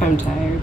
I'm tired.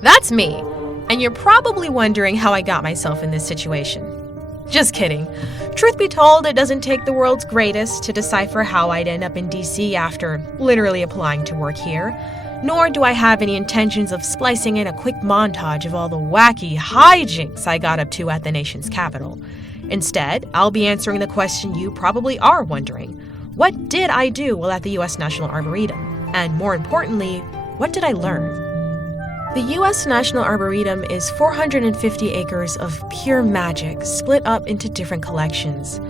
That's me. And you're probably wondering how I got myself in this situation. Just kidding. Truth be told, it doesn't take the world's greatest to decipher how I'd end up in DC after literally applying to work here. Nor do I have any intentions of splicing in a quick montage of all the wacky hijinks I got up to at the nation's capital. Instead, I'll be answering the question you probably are wondering. What did I do while at the U.S. National Arboretum? And more importantly, what did I learn? The U.S. National Arboretum is 450 acres of pure magic split up into different collections.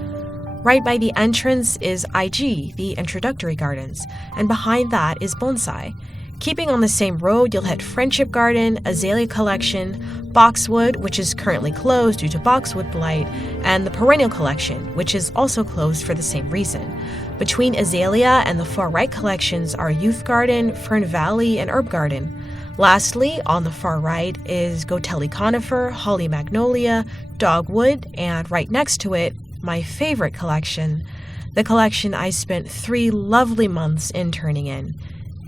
Right by the entrance is IG, the Introductory Gardens, and behind that is Bonsai. Keeping on the same road, you'll hit Friendship Garden, Azalea Collection, Boxwood, which is currently closed due to boxwood blight, and the Perennial Collection, which is also closed for the same reason. Between Azalea and the far right collections are Youth Garden, Fern Valley, and Herb Garden. Lastly, on the far right is Gotelli Conifer, Holly Magnolia, Dogwood, and right next to it, my favorite collection, the collection I spent 3 lovely months interning in,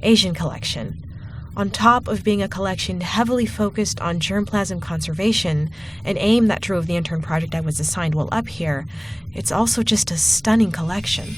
Asian Collection. On top of being a collection heavily focused on germplasm conservation, an aim that drove the intern project I was assigned while up here, it's also just a stunning collection.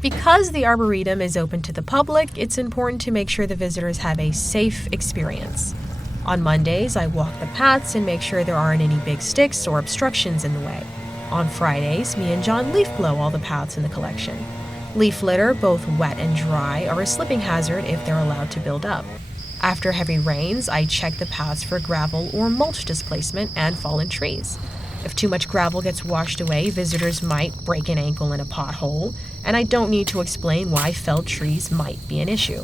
Because the Arboretum is open to the public, it's important to make sure the visitors have a safe experience. On Mondays, I walk the paths and make sure there aren't any big sticks or obstructions in the way. On Fridays, me and John leaf blow all the paths in the collection. Leaf litter, both wet and dry, are a slipping hazard if they're allowed to build up. After heavy rains, I check the paths for gravel or mulch displacement and fallen trees. If too much gravel gets washed away, visitors might break an ankle in a pothole, and I don't need to explain why felled trees might be an issue.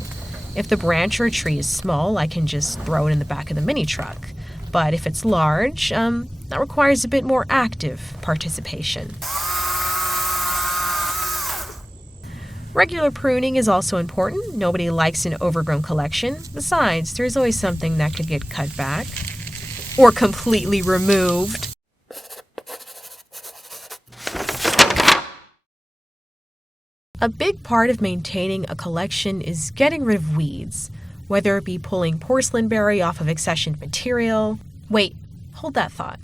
If the branch or tree is small, I can just throw it in the back of the mini truck. But if it's large, that requires a bit more active participation. Regular pruning is also important. Nobody likes an overgrown collection. Besides, there's always something that could get cut back or completely removed. A big part of maintaining a collection is getting rid of weeds, whether it be pulling porcelainberry off of accessioned material. Wait, hold that thought.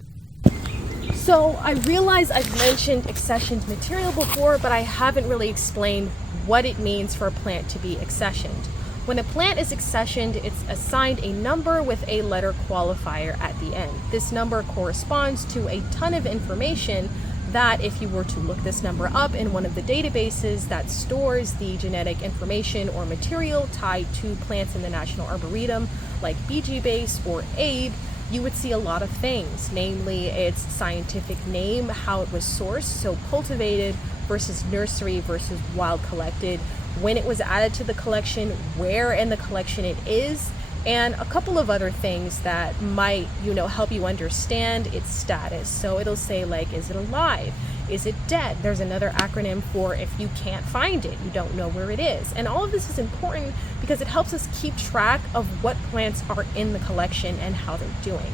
So I realize I've mentioned accessioned material before, but I haven't really explained what it means for a plant to be accessioned. When a plant is accessioned, it's assigned a number with a letter qualifier at the end. This number corresponds to a ton of information that if you were to look this number up in one of the databases that stores the genetic information or material tied to plants in the National Arboretum, like BGBase or AID, you would see a lot of things, namely its scientific name, how it was sourced, so cultivated versus nursery versus wild collected, when it was added to the collection, where in the collection it is, and a couple of other things that might, help you understand its status. So it'll say, like, is it alive? Is it dead? There's another acronym for if you can't find it, you don't know where it is. And all of this is important because it helps us keep track of what plants are in the collection and how they're doing.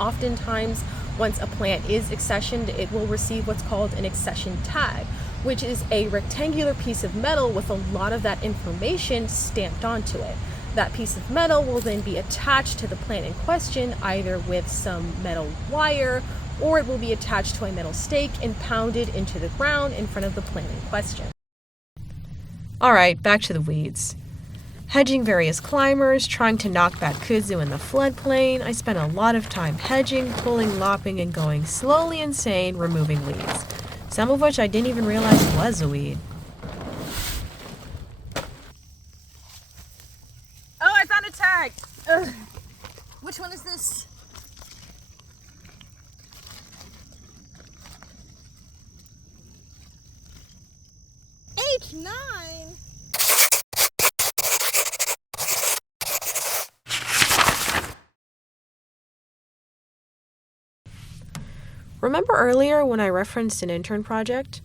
Oftentimes, once a plant is accessioned, it will receive what's called an accession tag, which is a rectangular piece of metal with a lot of that information stamped onto it. That piece of metal will then be attached to the plant in question, either with some metal wire, or it will be attached to a metal stake and pounded into the ground in front of the plant in question. All right, back to the weeds. Hedging various climbers, trying to knock back kudzu in the floodplain, I spent a lot of time hedging, pulling, lopping, and going slowly insane removing weeds, some of which I didn't even realize was a weed. Oh, I found a tag! Ugh. Which one is this? H9? Remember earlier when I referenced an intern project?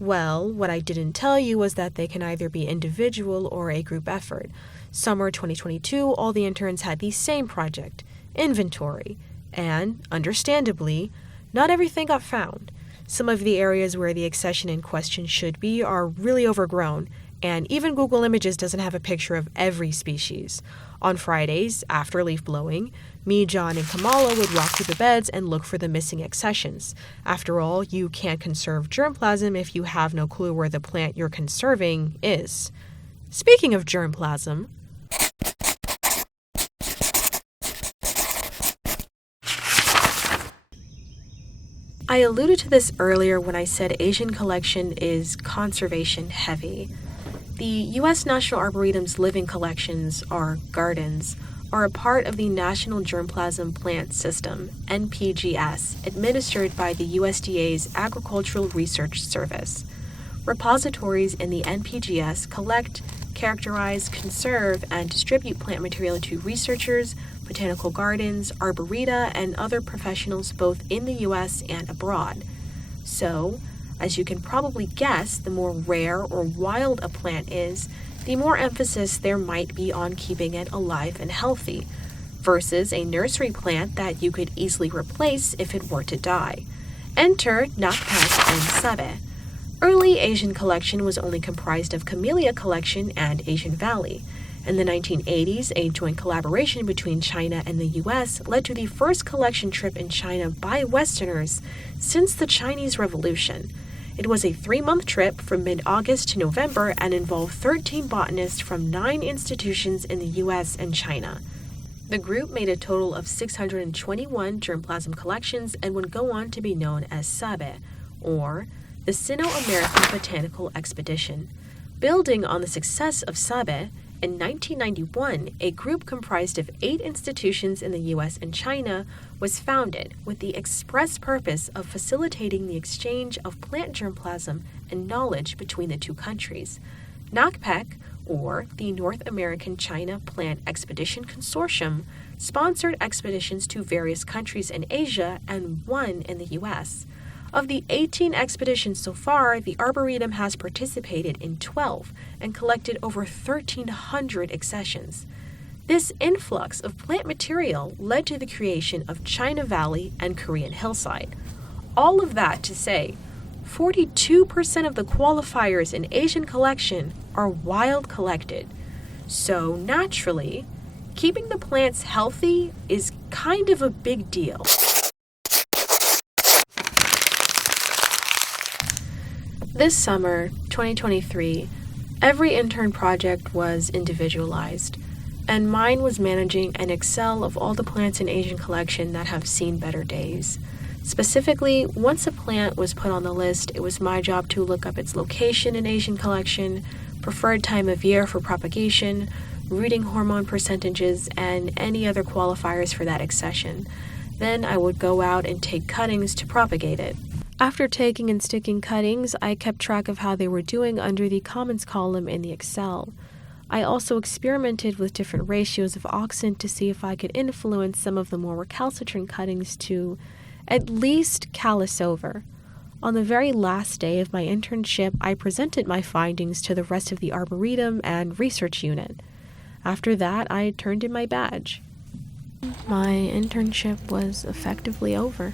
Well, what I didn't tell you was that they can either be individual or a group effort. Summer 2022, all the interns had the same project, inventory, and, understandably, not everything got found. Some of the areas where the accession in question should be are really overgrown, and even Google Images doesn't have a picture of every species. On Fridays, after leaf blowing, me, John, and Kamala would walk through the beds and look for the missing accessions. After all, you can't conserve germplasm if you have no clue where the plant you're conserving is. Speaking of germplasm, I alluded to this earlier when I said Asian collection is conservation heavy. The U.S. National Arboretum's living collections, or gardens, are a part of the National Germplasm Plant System, NPGS, administered by the USDA's Agricultural Research Service. Repositories in the NPGS collect, characterize, conserve, and distribute plant material to researchers, botanical gardens, arboreta, and other professionals both in the U.S. and abroad. So, as you can probably guess, the more rare or wild a plant is, the more emphasis there might be on keeping it alive and healthy, versus a nursery plant that you could easily replace if it were to die. Enter Nakpak and Sabe. Early Asian collection was only comprised of Camellia collection and Asian Valley. In the 1980s, a joint collaboration between China and the U.S. led to the first collection trip in China by Westerners since the Chinese Revolution. It was a 3-month trip from mid-August to November and involved 13 botanists from 9 institutions in the U.S. and China. The group made a total of 621 germplasm collections and would go on to be known as SABE, or the Sino-American Botanical Expedition. Building on the success of SABE, In 1991, a group comprised of 8 institutions in the US and China was founded with the express purpose of facilitating the exchange of plant germplasm and knowledge between the two countries. NACPEC, or the North American China Plant Expedition Consortium, sponsored expeditions to various countries in Asia and one in the US. Of the 18 expeditions so far, the Arboretum has participated in 12 and collected over 1,300 accessions. This influx of plant material led to the creation of China Valley and Korean Hillside. All of that to say, 42% of the qualifiers in Asian collection are wild collected. So naturally, keeping the plants healthy is kind of a big deal. This summer, 2023, every intern project was individualized, and mine was managing an Excel of all the plants in Asian collection that have seen better days. Specifically, once a plant was put on the list, it was my job to look up its location in Asian collection, preferred time of year for propagation, rooting hormone percentages, and any other qualifiers for that accession. Then I would go out and take cuttings to propagate it. After taking and sticking cuttings, I kept track of how they were doing under the comments column in the Excel. I also experimented with different ratios of auxin to see if I could influence some of the more recalcitrant cuttings to at least callus over. On the very last day of my internship, I presented my findings to the rest of the Arboretum and research unit. After that, I turned in my badge. My internship was effectively over.